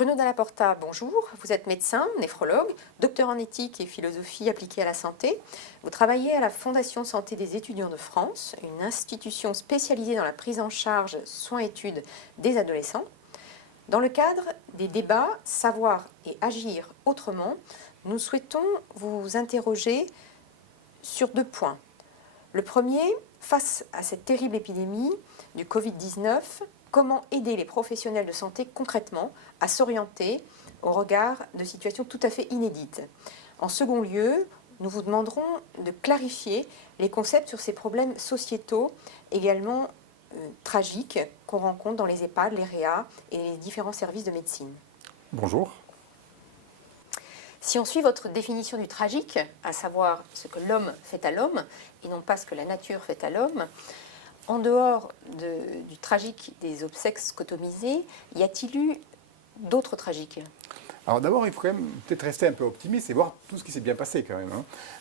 Bruno Dalla Porta, bonjour. Vous êtes médecin, néphrologue, docteur en éthique et philosophie appliquée à la santé. Vous travaillez à la Fondation Santé des étudiants de France, une institution spécialisée dans la prise en charge soins-études des adolescents. Dans le cadre des débats Savoir et agir autrement, nous souhaitons vous interroger sur 2 points. Le premier, face à cette terrible épidémie du Covid-19, comment aider les professionnels de santé concrètement à s'orienter au regard de situations tout à fait inédites. En second lieu, nous vous demanderons de clarifier les concepts sur ces problèmes sociétaux également tragiques qu'on rencontre dans les EHPAD, les réa et les différents services de médecine. Bonjour. Si on suit votre définition du tragique, à savoir ce que l'homme fait à l'homme et non pas ce que la nature fait à l'homme, en dehors du tragique des obsèques scotomisées, y a-t-il eu d'autres tragiques ? Alors d'abord, il faut quand même peut-être rester un peu optimiste et voir tout ce qui s'est bien passé quand même.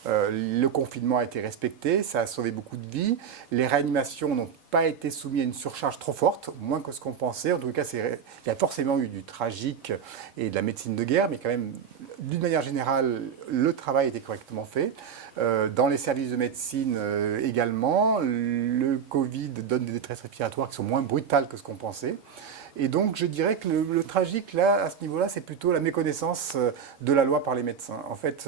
Le confinement a été respecté, ça a sauvé beaucoup de vies. Les réanimations n'ont pas été soumises à une surcharge trop forte, moins que ce qu'on pensait. En tout cas, il y a forcément eu du tragique et de la médecine de guerre, mais quand même, d'une manière générale, le travail a été correctement fait. Dans les services de médecine également, le Covid donne des détresses respiratoires qui sont moins brutales que ce qu'on pensait. Et donc, je dirais que le tragique, là, à ce niveau-là, c'est plutôt la méconnaissance de la loi par les médecins. En fait,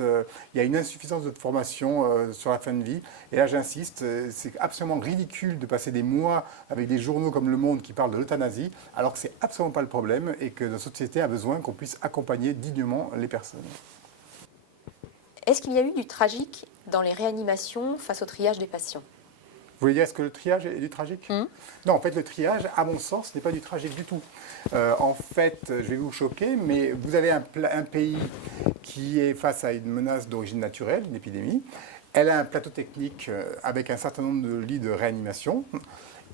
il y a une insuffisance de formation sur la fin de vie. Et là, j'insiste, c'est absolument ridicule de passer des mois avec des journaux comme Le Monde qui parlent de l'euthanasie, alors que ce n'est absolument pas le problème et que notre société a besoin qu'on puisse accompagner dignement les personnes. Est-ce qu'il y a eu du tragique dans les réanimations face au triage des patients ? Vous voulez dire, est-ce que le triage est du tragique ? Non, en fait, le triage, à mon sens, n'est pas du tragique du tout. En fait, je vais vous choquer, mais vous avez un pays qui est face à une menace d'origine naturelle, une épidémie. Elle a un plateau technique avec un certain nombre de lits de réanimation.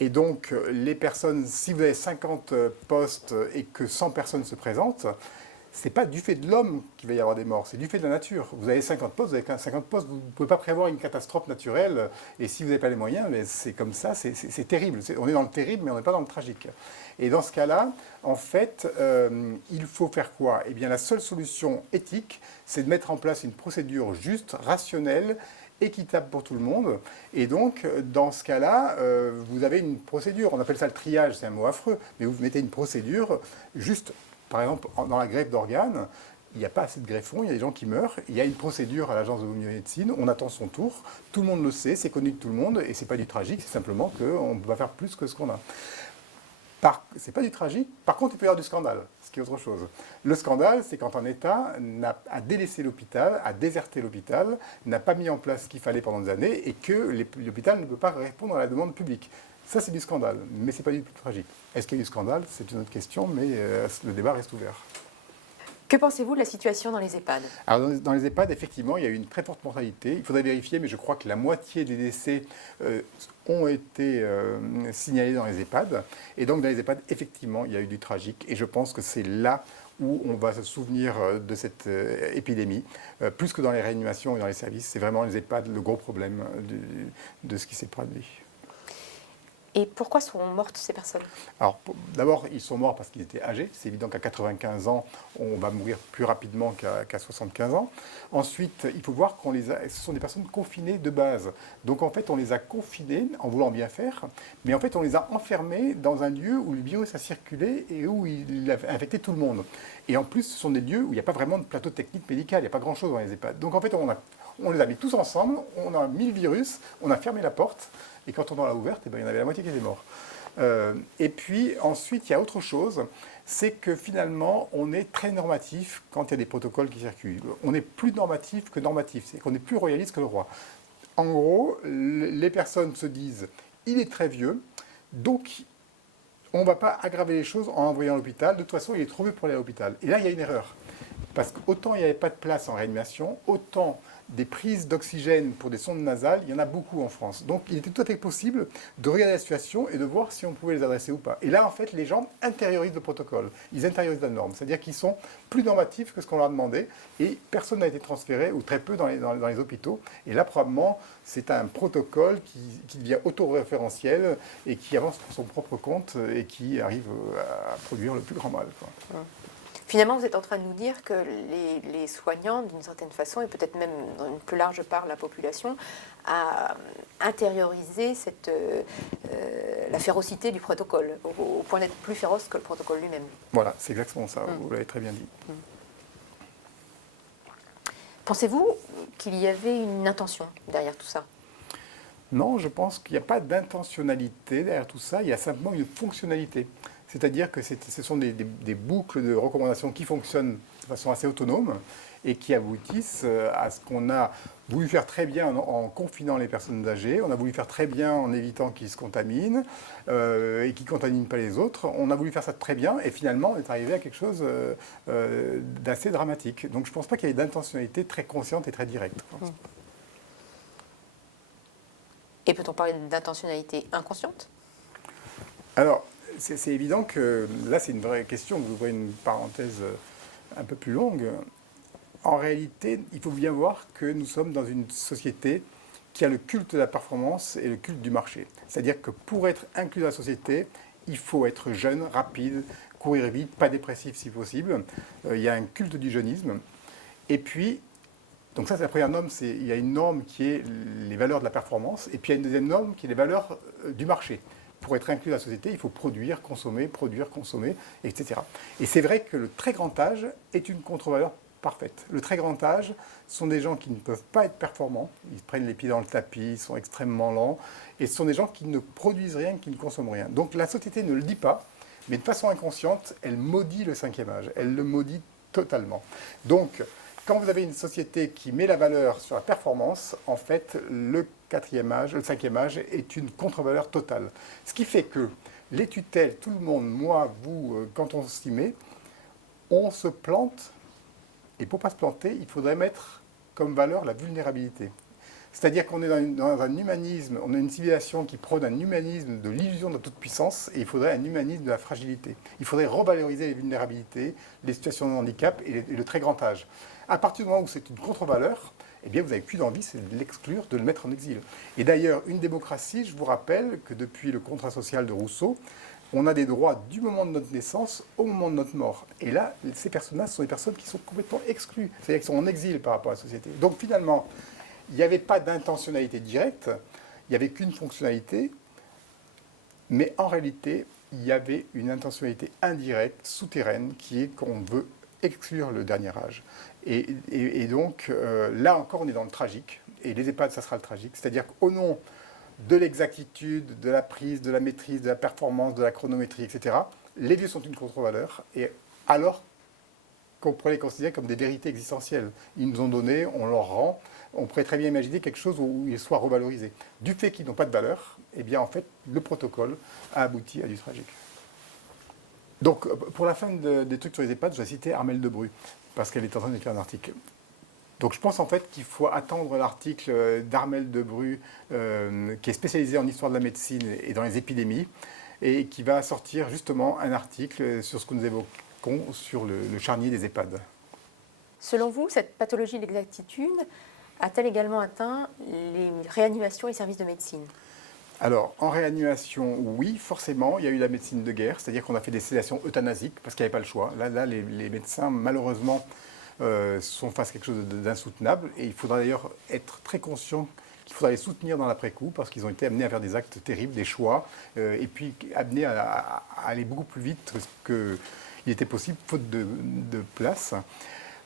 Et donc, les personnes, si vous avez 50 postes et que 100 personnes se présentent, ce n'est pas du fait de l'homme qu'il va y avoir des morts, c'est du fait de la nature. Vous avez 50 postes, vous avez 50 postes, vous ne pouvez pas prévoir une catastrophe naturelle. Et si vous n'avez pas les moyens, mais c'est comme ça, c'est terrible. On est dans le terrible, mais on n'est pas dans le tragique. Et dans ce cas-là, en fait, il faut faire quoi ? Eh bien, la seule solution éthique, c'est de mettre en place une procédure juste, rationnelle, équitable pour tout le monde. Et donc, dans ce cas-là, vous avez une procédure. On appelle ça le triage, c'est un mot affreux, mais vous mettez une procédure juste. Par exemple, dans la greffe d'organes, il n'y a pas assez de greffons, il y a des gens qui meurent. Il y a une procédure à l'agence de biomédecine, on attend son tour, tout le monde le sait, c'est connu de tout le monde, et ce n'est pas du tragique, c'est simplement qu'on ne peut pas faire plus que ce qu'on a. Ce n'est pas du tragique, par contre, il peut y avoir du scandale, ce qui est autre chose. Le scandale, c'est quand un État a délaissé l'hôpital, a déserté l'hôpital, n'a pas mis en place ce qu'il fallait pendant des années, et que l'hôpital ne peut pas répondre à la demande publique. Ça, c'est du scandale, mais ce n'est pas du tout tragique. Est-ce qu'il y a eu du scandale ? C'est une autre question, mais le débat reste ouvert. Que pensez-vous de la situation dans les EHPAD ? Alors, dans les EHPAD, effectivement, il y a eu une très forte mortalité. Il faudrait vérifier, mais je crois que la moitié des décès ont été signalés dans les EHPAD. Et donc, dans les EHPAD, effectivement, il y a eu du tragique. Et je pense que c'est là où on va se souvenir de cette épidémie. Plus que dans les réanimations et dans les services, c'est vraiment les EHPAD le gros problème de ce qui s'est produit. Et pourquoi sont mortes ces personnes ? Alors, d'abord, ils sont morts parce qu'ils étaient âgés. C'est évident qu'à 95 ans, on va mourir plus rapidement qu'à 75 ans. Ensuite, il faut voir ce sont des personnes confinées de base. Donc, en fait, on les a confinées en voulant bien faire, mais en fait, on les a enfermées dans un lieu où le virus a circulé et où il a infecté tout le monde. Et en plus, ce sont des lieux où il n'y a pas vraiment de plateau technique médical, il n'y a pas grand-chose dans les EHPAD. Donc, en fait, on les a mis tous ensemble, on a mis le virus, on a fermé la porte, et quand on l'a ouverte, il y en avait la moitié qui étaient morts. Et puis ensuite, il y a autre chose, c'est que finalement, on est très normatif quand il y a des protocoles qui circulent. On est plus normatif que normatif, c'est qu'on est plus royaliste que le roi. En gros, les personnes se disent, il est très vieux, donc on ne va pas aggraver les choses en l'envoyant à l'hôpital, de toute façon, il est trop vieux pour aller à l'hôpital. Et là, il y a une erreur. Parce qu'autant il n'y avait pas de place en réanimation, autant des prises d'oxygène pour des sondes nasales, il y en a beaucoup en France. Donc il était tout à fait possible de regarder la situation et de voir si on pouvait les adresser ou pas. Et là, en fait, les gens intériorisent le protocole, ils intériorisent la norme. C'est-à-dire qu'ils sont plus normatifs que ce qu'on leur a demandé et personne n'a été transféré, ou très peu, dans les hôpitaux. Et là, probablement, c'est un protocole qui devient autoréférentiel et qui avance pour son propre compte et qui arrive à produire le plus grand mal, quoi. Finalement, vous êtes en train de nous dire que les soignants, d'une certaine façon, et peut-être même dans une plus large part de la population, a intériorisé la férocité du protocole, au point d'être plus féroce que le protocole lui-même. Voilà, c'est exactement ça, vous l'avez très bien dit. Pensez-vous qu'il y avait une intention derrière tout ça? Non, je pense qu'il n'y a pas d'intentionnalité derrière tout ça, il y a simplement une fonctionnalité. C'est-à-dire que ce sont des boucles de recommandations qui fonctionnent de façon assez autonome et qui aboutissent à ce qu'on a voulu faire très bien en confinant les personnes âgées, on a voulu faire très bien en évitant qu'ils se contaminent et qu'ils ne contaminent pas les autres. On a voulu faire ça très bien et finalement on est arrivé à quelque chose d'assez dramatique. Donc je ne pense pas qu'il y ait d'intentionnalité très consciente et très directe. Et peut-on parler d'intentionnalité inconsciente? Alors, c'est évident que là, c'est une vraie question. Vous ouvrez une parenthèse un peu plus longue. En réalité, il faut bien voir que nous sommes dans une société qui a le culte de la performance et le culte du marché. C'est-à-dire que pour être inclus dans la société, il faut être jeune, rapide, courir vite, pas dépressif si possible. Il y a un culte du jeunisme. Et puis, donc ça c'est la première norme, il y a une norme qui est les valeurs de la performance, et puis il y a une deuxième norme qui est les valeurs du marché. Pour être inclus dans la société, il faut produire, consommer, etc. Et c'est vrai que le très grand âge est une contre-valeur parfaite. Le très grand âge sont des gens qui ne peuvent pas être performants, ils prennent les pieds dans le tapis, ils sont extrêmement lents, et ce sont des gens qui ne produisent rien, qui ne consomment rien. Donc la société ne le dit pas, mais de façon inconsciente, elle maudit le cinquième âge, elle le maudit totalement. Donc, quand vous avez une société qui met la valeur sur la performance, en fait, le cinquième âge est une contre-valeur totale. Ce qui fait que les tutelles, tout le monde, moi, vous, quand on s'y met, on se plante. Et pour ne pas se planter, il faudrait mettre comme valeur la vulnérabilité. C'est-à-dire qu'on est dans un humanisme, on a une civilisation qui prône un humanisme de l'illusion de la toute-puissance, et il faudrait un humanisme de la fragilité. Il faudrait revaloriser les vulnérabilités, les situations de handicap et le très grand âge. À partir du moment où c'est une contre-valeur, eh bien vous n'avez plus d'envie, c'est de l'exclure, de le mettre en exil. Et d'ailleurs, une démocratie, je vous rappelle que depuis le contrat social de Rousseau, on a des droits du moment de notre naissance au moment de notre mort. Et là, ces personnes-là sont des personnes qui sont complètement exclues, c'est-à-dire qu'elles sont en exil par rapport à la société. Donc finalement, il n'y avait pas d'intentionnalité directe, il n'y avait qu'une fonctionnalité, mais en réalité, il y avait une intentionnalité indirecte, souterraine, qui est qu'on veut exclure le dernier âge. Et donc, là encore, on est dans le tragique, et les EHPAD, ça sera le tragique, c'est-à-dire qu'au nom de l'exactitude, de la prise, de la maîtrise, de la performance, de la chronométrie, etc., les vieux sont une contre-valeur, et alors qu'on pourrait les considérer comme des vérités existentielles. Ils nous ont donné, on leur rend, on pourrait très bien imaginer quelque chose où ils soient revalorisés. Du fait qu'ils n'ont pas de valeur, eh bien en fait, le protocole a abouti à du tragique. Donc pour la fin des trucs sur les EHPAD, je vais citer Armelle Debru, parce qu'elle est en train d'écrire un article. Donc je pense en fait qu'il faut attendre l'article d'Armelle Debru, qui est spécialisé en histoire de la médecine et dans les épidémies, et qui va sortir justement un article sur ce que nous évoquons sur le charnier des EHPAD. Selon vous, cette pathologie de l'exactitude a-t-elle également atteint les réanimations et services de médecine? Alors, en réanimation, oui, forcément, il y a eu la médecine de guerre, c'est-à-dire qu'on a fait des sédations euthanasiques parce qu'il n'y avait pas le choix. Là les médecins, malheureusement, sont face à quelque chose d'insoutenable, et il faudra d'ailleurs être très conscient qu'il faudra les soutenir dans l'après-coup parce qu'ils ont été amenés à faire des actes terribles, des choix, et puis amenés à aller beaucoup plus vite qu'il était possible, faute de place.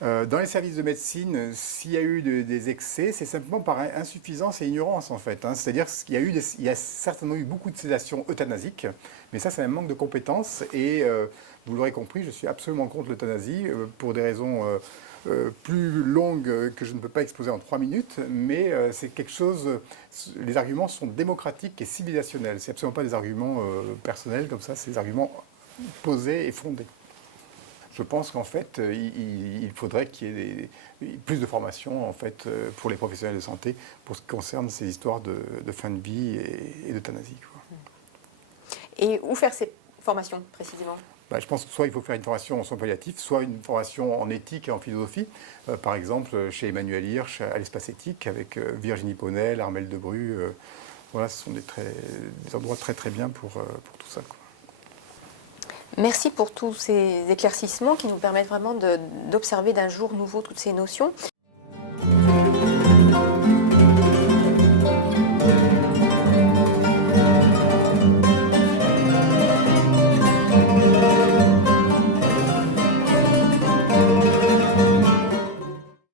Dans les services de médecine, s'il y a eu des excès, c'est simplement par insuffisance et ignorance en fait. C'est-à-dire qu'il y a certainement eu beaucoup de sédations euthanasiques, mais ça c'est un manque de compétences, et vous l'aurez compris, je suis absolument contre l'euthanasie pour des raisons plus longues que je ne peux pas exposer en 3 minutes, mais c'est quelque chose, les arguments sont démocratiques et civilisationnels. C'est absolument pas des arguments personnels comme ça, c'est des arguments posés et fondés. Je pense qu'en fait, il faudrait qu'il y ait plus de formation en fait, pour les professionnels de santé pour ce qui concerne ces histoires de fin de vie et d'euthanasie. Et où faire ces formations précisément? Je pense que soit il faut faire une formation en soins palliatifs, soit une formation en éthique et en philosophie. Par exemple, chez Emmanuel Hirsch, à l'espace éthique, avec Virginie Ponel, Armelle Debru. Voilà, ce sont des endroits très très bien pour tout ça. Merci pour tous ces éclaircissements qui nous permettent vraiment d'observer d'un jour nouveau toutes ces notions.